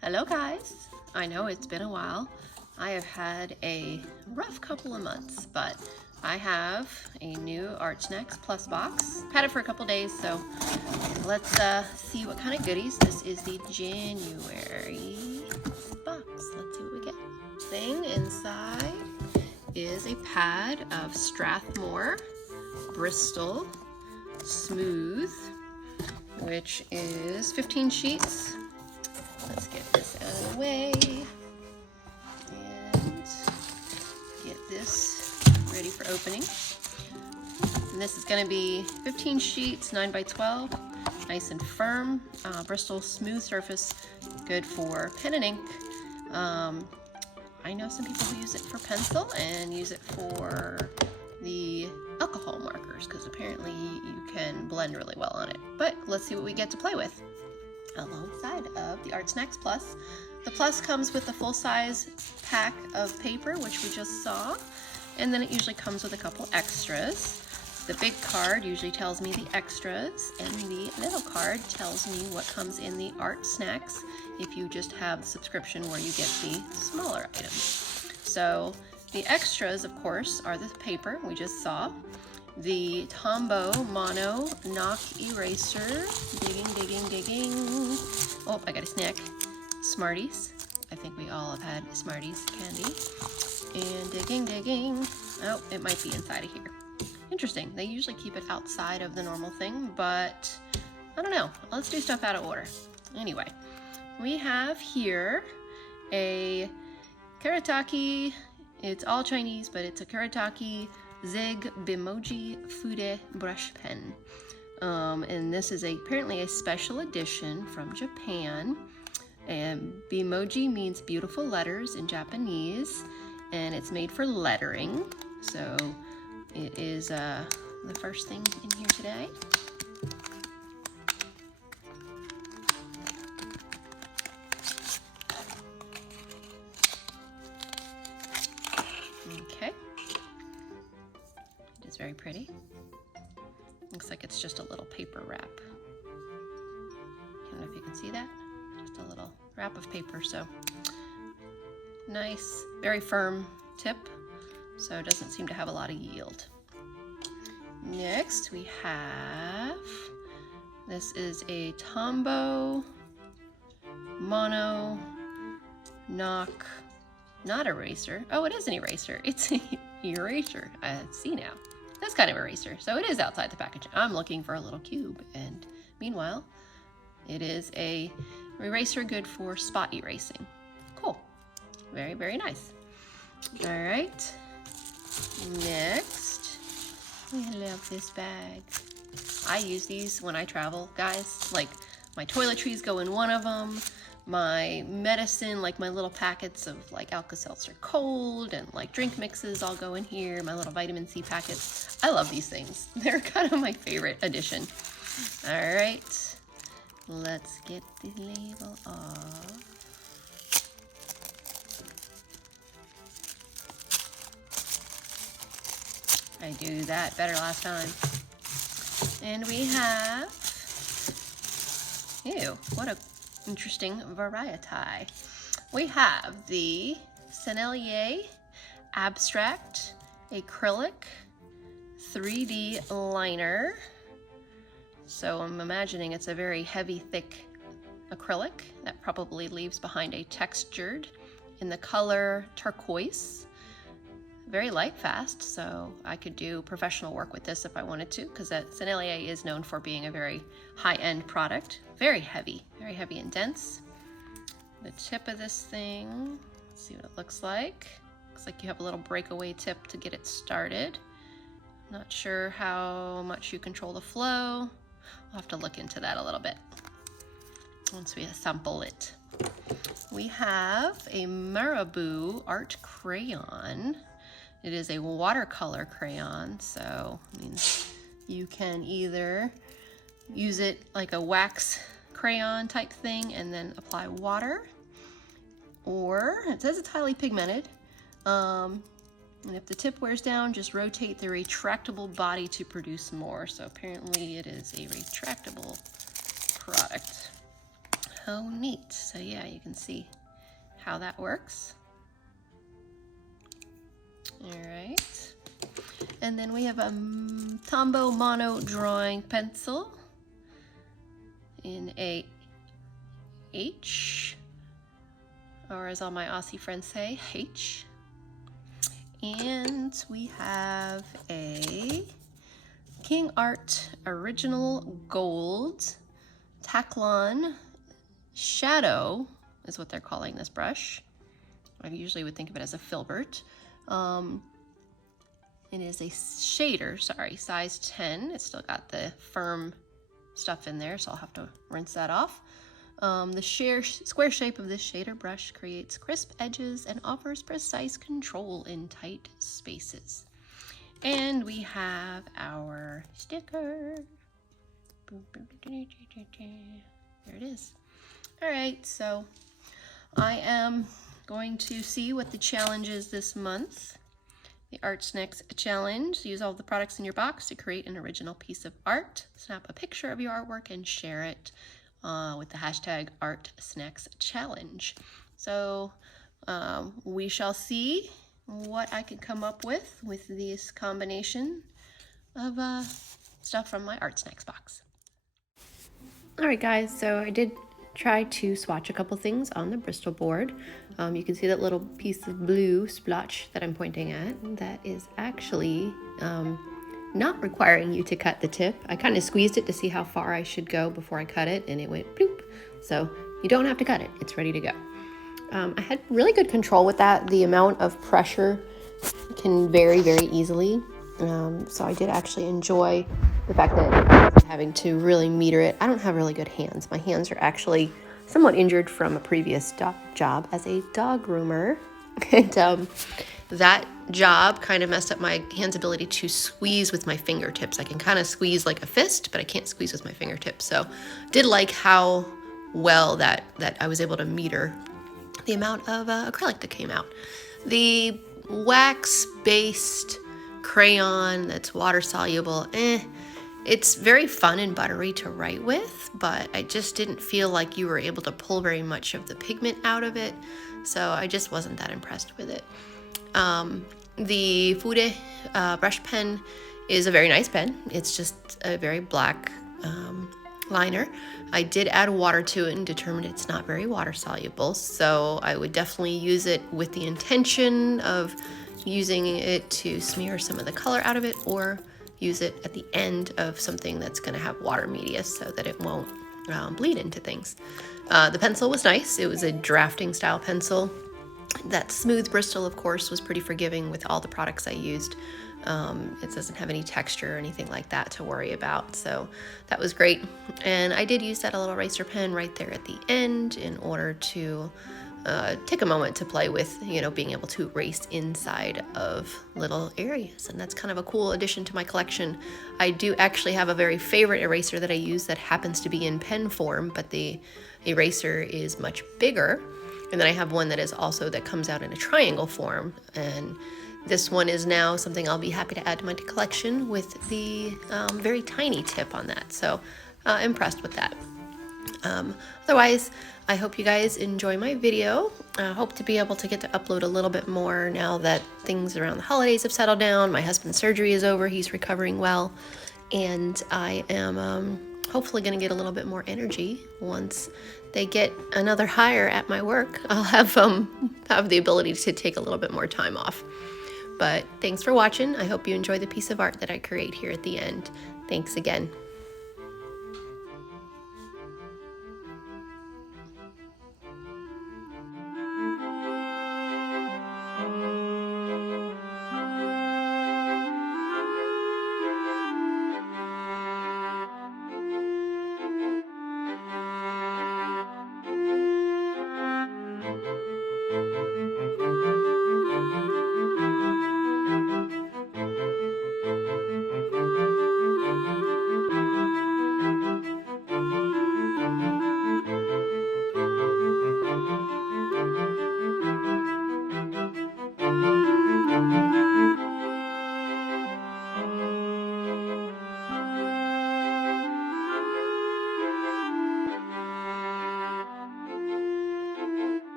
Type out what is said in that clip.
Hello guys! I know it's been a while. I have had a rough couple of months, but I have a new artsnacks plus box. Had it for a couple days, so let's see what kind of goodies. This is the January box. Let's see what we get. Thing inside is a pad of Strathmore Bristol Smooth, which is 15 sheets. Let's get this out of the way and get this ready for opening. And this is going to be 15 sheets, 9 by 12, nice and firm. Bristol smooth surface, good for pen and ink. I know some people who use it for pencil and use it for the alcohol markers because apparently you can blend really well on it. But let's see what we get to play with alongside of the artsnacks plus. The plus comes with a full-size pack of paper, which we just saw, and then it usually comes with a couple extras. The big card usually tells me the extras, and the little card tells me what comes in the artsnacks if you just have the subscription where you get the smaller items. So the extras, of course, are the paper we just saw, the Tombow Mono Knock Eraser, digging. Oh, I got a snack. Smarties. I think we all have had Smarties candy. And digging. Oh, it might be inside of here. Interesting. They usually keep it outside of the normal thing, but I don't know. Let's do stuff out of order. Anyway, we have here a Karatake. It's all Chinese, but it's a Karatake Zig Bimoji Fude brush pen. And this is apparently a special edition from Japan. And Bimoji means beautiful letters in Japanese, and it's made for lettering. So it is the first thing in here today. Okay. It is very pretty. Looks like it's just a little paper wrap. I don't know if you can see that. Just a little wrap of paper, so nice, very firm tip, so it doesn't seem to have a lot of yield. Next we have, this is a Tombow Mono Knock, not eraser. Oh, it is an eraser. It's an eraser. I see now. This kind of eraser. So it is outside the package. I'm looking for a little cube, and meanwhile, it is a eraser good for spot erasing. Cool. Very, very nice. All right. Next, I love this bag. I use these when I travel, guys. Like, my toiletries go in one of them. My medicine, like my little packets of like Alka-Seltzer Cold and like drink mixes all go in here. My little vitamin C packets. I love these things. They're kind of my favorite addition. All right. Let's get the label off. I do that better last time. And we have, ew, what a interesting variety. We have the Sennelier Abstract Acrylic 3D Liner. So I'm imagining it's a very heavy, thick acrylic that probably leaves behind a textured in the color turquoise. Very light, fast, so I could do professional work with this if I wanted to, because Sennelier is known for being a very high-end product. Very heavy and dense. The tip of this thing, let's see what it looks like. Looks like you have a little breakaway tip to get it started. Not sure how much you control the flow. I'll have to look into that a little bit once we sample it. We have a Marabou Art Crayon. It is a watercolor crayon, so it means you can either use it like a wax crayon type thing and then apply water, or it says it's highly pigmented. And if the tip wears down, just rotate the retractable body to produce more. So apparently it is a retractable product. Oh, neat. So yeah, you can see how that works. All right. And then we have a Tombow Mono drawing pencil in a H, or as all my Aussie friends say, H. And we have a King Art Original Gold Taklon Shadow is what they're calling this brush. I usually would think of it as a filbert. It is a shader, sorry, size 10. It's still got the firm stuff in there, so I'll have to rinse that off. The square shape of this shader brush creates crisp edges and offers precise control in tight spaces. And we have our sticker. There it is. All right, so I am going to see what the challenge is this month. The artsnacks challenge. Use all the products in your box to create an original piece of art. Snap a picture of your artwork and share it with the hashtag artsnackschallenge. So we shall see what I can come up with this combination of stuff from my artsnacks box. All right, guys, so I did try to swatch a couple things on the Bristol board. You can see that little piece of blue splotch that I'm pointing at. That is actually not requiring you to cut the tip. I kind of squeezed it to see how far I should go before I cut it, and it went bloop. So you don't have to cut it. It's ready to go. I had really good control with that. The amount of pressure can vary very easily. So I did actually enjoy the fact that I wasn't having to really meter it. I don't have really good hands. My hands are actually somewhat injured from a previous job as a dog groomer. And that job kind of messed up my hand's ability to squeeze with my fingertips. I can kind of squeeze like a fist, but I can't squeeze with my fingertips. So did like how well that I was able to meter the amount of acrylic that came out. The wax-based crayon that's water soluble, it's very fun and buttery to write with, but I just didn't feel like you were able to pull very much of the pigment out of it, so I just wasn't that impressed with it. The Fude brush pen is a very nice pen. It's just a very black liner. I did add water to it and determined it's not very water soluble, so I would definitely use it with the intention of using it to smear some of the color out of it, or use it at the end of something that's going to have water media so that it won't bleed into things. The pencil was nice. It was a drafting style pencil. That smooth Bristol, of course, was pretty forgiving with all the products I used. It doesn't have any texture or anything like that to worry about, so that was great. And I did use that little eraser pen right there at the end in order to take a moment to play with, being able to erase inside of little areas. And that's kind of a cool addition to my collection. I do actually have a very favorite eraser that I use that happens to be in pen form, but the eraser is much bigger. And then I have one that is also that comes out in a triangle form. And this one is now something I'll be happy to add to my collection with the very tiny tip on that. So impressed with that. Otherwise, I hope you guys enjoy my video. I hope to be able to get to upload a little bit more now that things around the holidays have settled down. My husband's surgery is over. He's recovering well. And I am hopefully going to get a little bit more energy once they get another hire at my work. I'll have the ability to take a little bit more time off. But thanks for watching. I hope you enjoy the piece of art that I create here at the end. Thanks again.